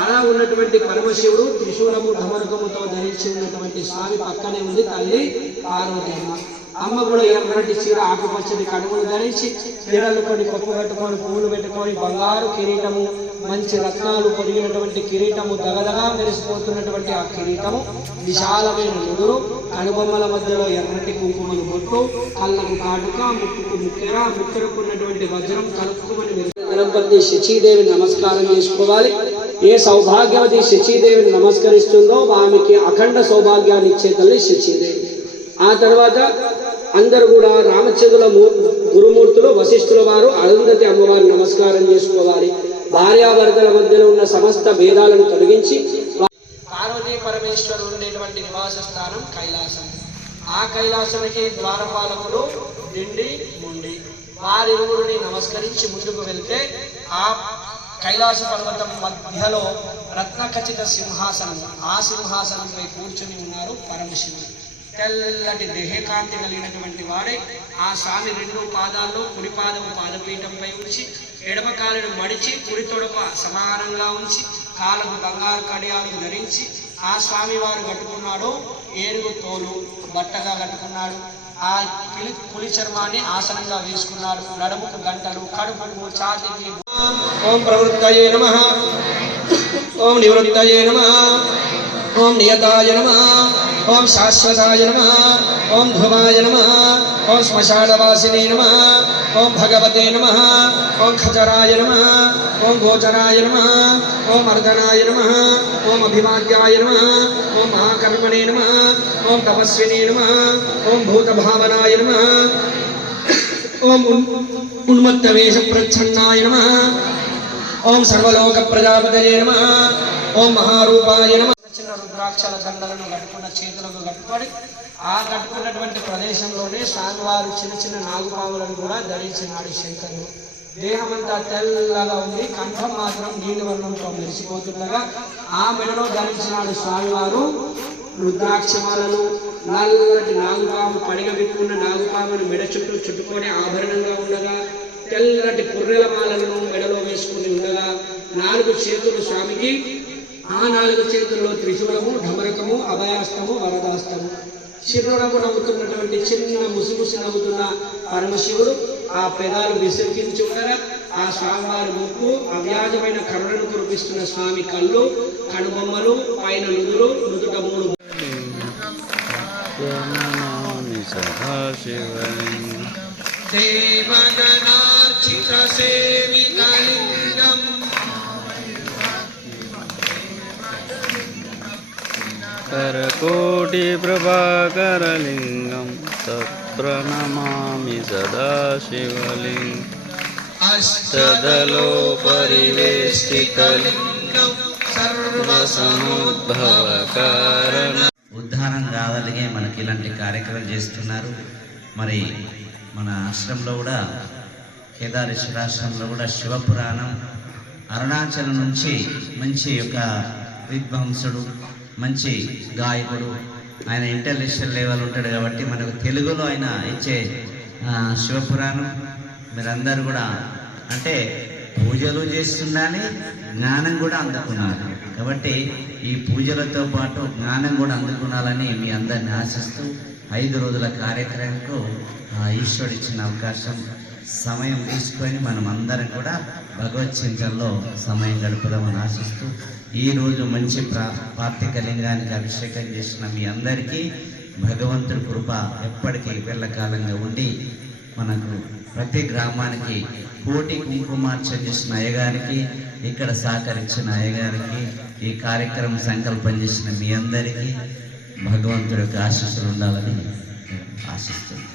అలా ఉన్నటువంటి పరమశివుడు త్రిశూలము ఢమరుకముతో ధరించి ఉన్నటువంటి స్వామి పక్కనే ఉంది తల్లి పార్వతి అమ్మ కూడా ఎర్రటి చీర ఆకుపచ్చని కడుగులు ధరించి చీరలు కొన్ని కొప్పు కట్టుకొని పువ్వులు పెట్టుకొని బంగారు కిరీటము మంచి రత్నాలు పొదిగినటువంటి కిరీటము దగదగా మెరిసిపోతున్నటువంటి ఆ కిరీటము విశాలమైన నుదురు కనుబొమ్మల మధ్యలో ఎర్రటి కుంకుమను బొట్టు కళ్ళకు కాటుక ముక్కుకు ముక్కెర ముక్కెరకున్నటువంటి వజ్రం కలుపుకుమని గణపతి శచీదేవిని నమస్కారం చేసుకోవాలి. ఏ సౌభాగ్యవతి శచీదేవిని నమస్కరిస్తుందో ఆమెకి అఖండ సౌభాగ్యాన్ని ఇచ్చే తల్లి శచీదేవి. ఆ తర్వాత అందరూ కూడా రామచంద్రుల గురుమూర్తులు వశిష్ఠుల వారు అరుంధతి అమ్మవారిని నమస్కారం చేసుకోవాలి. భార్యాభర్తల మధ్యలో ఉన్న సమస్త భేదాలను తొలగించి పార్వతీ పరమేశ్వరుడు ఉండేటువంటి నివాస స్థానం కైలాసం. ఆ కైలాసానికి ద్వారపాలకులు దిండి ముండి వారిరువురిని నమస్కరించి ముందుకు వెళ్తే ఆ కైలాస పర్వతం మధ్యలో రత్నఖచిత సింహాసనం, ఆ సింహాసనంపై కూర్చుని ఉన్నారు పరమశివుడు. తెల్లటి దేహకాంతి కలిగినటువంటి వాడే ఆ స్వామి రెండు పాదాల్లో కుడి పాదము పాదపీఠంపై ఉంచి ఎడమ కాలును మడిచి కుడి తొడప సమానంగా ఉంచి కాళ్ళకు బంగారు కడియాలు ధరించి ఆ స్వామి వారు కట్టుకున్నాడు ఏనుగు తోలు బట్టగా కట్టుకున్నాడు. ఆ పులి చర్మాన్ని ఆసనంగా వేసుకున్నాడు. నడుముకు గంటలు, కడుపుకు, ఛాతీకి. ఓం ప్రవృత్తయే నమః, ఓం నివృత్తయే నమః, ఓం నియతాయ నమః, ఓం శాశ్వతాయ నమః, ఓం ధ్రువాయ నమః, ఓం శ్మశానవాసినే నమః, ఓం భగవతే నమః, ఓం ఖచరాయ నమః, ఓం గోచరాయ నమః, ఓం అర్ధనాయ నమః, ఓం అభివాద్యాయ నమః, ఓం మహాకర్మణే నమః, ఓం తపస్వినే నమః, ఓం భూతభావనాయ నమః, ఓం ఉన్మత్తవేష ప్రచ్ఛన్నాయ నమః, ఓం సర్వలోక ప్రజాపతయే నమః, ఓం మహారూపాయ నమః. చిన్న రుద్రాక్షల దండలను కట్టుకున్న చేతులకు కట్టుకొని ఆ కట్టుకున్నటువంటి ప్రదేశంలోనే స్వామివారు చిన్న చిన్న నాగుపాములను కూడా ధరించినాడు శంకరుడు. దేహమంతా తెల్లగా ఉంది, కంఠం మాత్రం నీలివర్ణంతో మెరిసిపోతుండగా ఆ మెడలో ధరించినాడు స్వామివారు రుద్రాక్షమాలను. నల్లటి నాగుపాము పడిగ పెట్టుకున్న నాగుపామును మెడ చుట్టూ చుట్టుకొని ఆభరణంగా ఉండగా తెల్లటి పుర్రెల మాలను మెడలో వేసుకుని ఉండగా 4 చేతులు స్వామికి, ఆ 4 చేతుల్లో త్రిశూలము, ఢమరకము, అభయాస్తము, వరదాస్తము. చిరునవ్వు నవ్వుతున్నటువంటి చిన్న ముసిముసి నవ్వుతున్న పరమశివుడు ఆ పెదాలు విసర్జించి ఉండగా ఆ స్వామివారి ముక్కు, అవ్యాజమైన కరుణను కురిపిస్తున్న స్వామి కళ్ళు, కనుబొమ్మలు, పైన నుదురు, నుదుట 3 करकोटि प्रभाकरलिंगं तत्प्रणमामि सदा शिवलिंगम् अष्टदलो परिवेष्टितलिंगं सर्वसमुद्भवकारणं. ఉద్ధారం కాగలిగే మనకి ఇలాంటి కార్యక్రమం చేస్తున్నారు. మరి మన ఆశ్రమంలో కూడా కేదారేశ్వర ఆశ్రమంలో కూడా శివపురాణం అరుణాచలం నుంచి మంచి ఒక విద్వాంసుడు, మంచి గాయకుడు, ఆయన ఇంటర్నేషనల్ లెవెల్ ఉంటాడు కాబట్టి మనకు తెలుగులో ఆయన ఇచ్చే శివపురాణం మీరందరూ కూడా అంటే పూజలు చేస్తుండాలి, జ్ఞానం కూడా అందుకున్నారు. కాబట్టి ఈ పూజలతో పాటు జ్ఞానం కూడా అందుకున్నాలని మీ అందరిని ఆశిస్తూ 5 రోజుల కార్యక్రమంకు ఈశ్వరుడు ఇచ్చిన అవకాశం, సమయం తీసుకొని మనం అందరం కూడా భగవత్ చింతనలో సమయం గడుపుదామని ఆశిస్తూ ఈరోజు మంచి పార్థిక లింగానికి అభిషేకం చేసిన మీ అందరికీ భగవంతుడి కృప ఎప్పటికీ వెళ్ళకాలంగా ఉండి మనకు ప్రతి గ్రామానికి కోటి కుంకుమార్చన చేసిన అయ్యగారికి, ఇక్కడ సహకరించిన అయ్యగారికి, ఈ కార్యక్రమం సంకల్పం చేసిన మీ అందరికీ భగవంతుడి యొక్క ఆశీస్సులు ఉండాలని ఆశిస్తున్నాను.